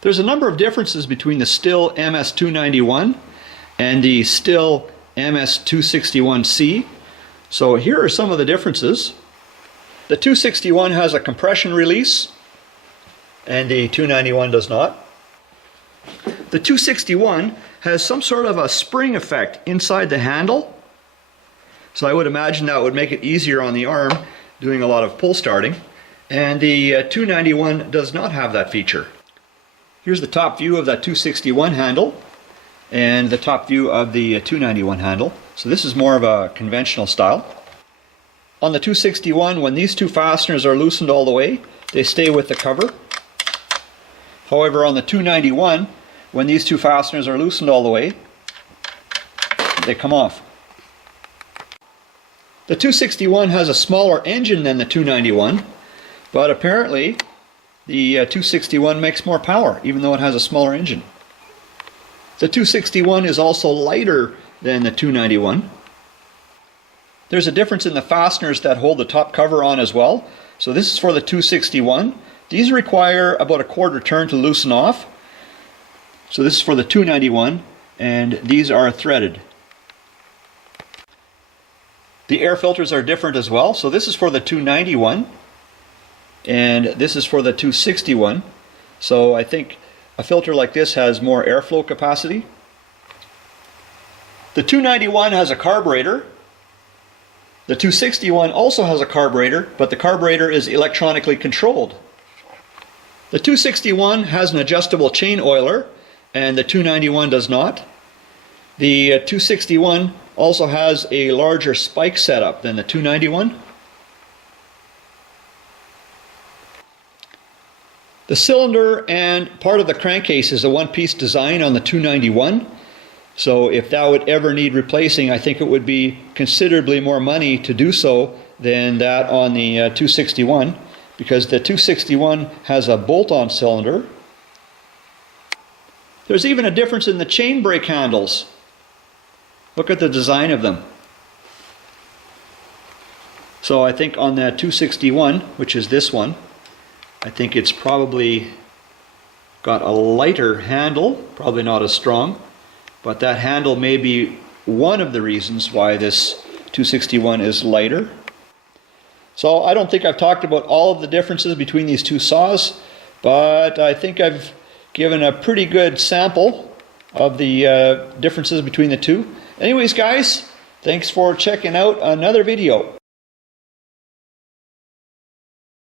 There's a number of differences between the Stihl MS291 and the Stihl MS261C. So here are some of the differences. The 261 has a compression release and the 291 does not. The 261 has some sort of a spring effect inside the handle. So I would imagine that would make it easier on the arm doing a lot of pull starting. And the 291 does not have that feature. Here's the top view of that 261 handle and the top view of the 291 handle. So this is more of a conventional style. On the 261, when these two fasteners are loosened all the way, they stay with the cover. However, on the 291, when these two fasteners are loosened all the way, they come off. The 261 has a smaller engine than the 291, but apparently the 261 makes more power, even though it has a smaller engine. The 261 is also lighter than the 291. There's a difference in the fasteners that hold the top cover on as well. So this is for the 261. These require about a quarter turn to loosen off. So this is for the 291, and these are threaded. The air filters are different as well. So this is for the 291, and this is for the 261. So I think a filter like this has more airflow capacity. The 291 has a carburetor. The 261 also has a carburetor, but the carburetor is electronically controlled. The 261 has an adjustable chain oiler, and the 291 does not. The 261 also has a larger spike setup than the 291. The cylinder and part of the crankcase is a one-piece design on the 291. So if that would ever need replacing, I think it would be considerably more money to do so than that on the 261, because the 261 has a bolt-on cylinder. There's even a difference in the chain brake handles. Look at the design of them. So I think on that 261, which is this one, I think it's probably got a lighter handle, probably not as strong. But that handle may be one of the reasons why this 261 is lighter. So I don't think I've talked about all of the differences between these two saws, but I think I've given a pretty good sample of the differences between the two. Anyways guys, thanks for checking out another video.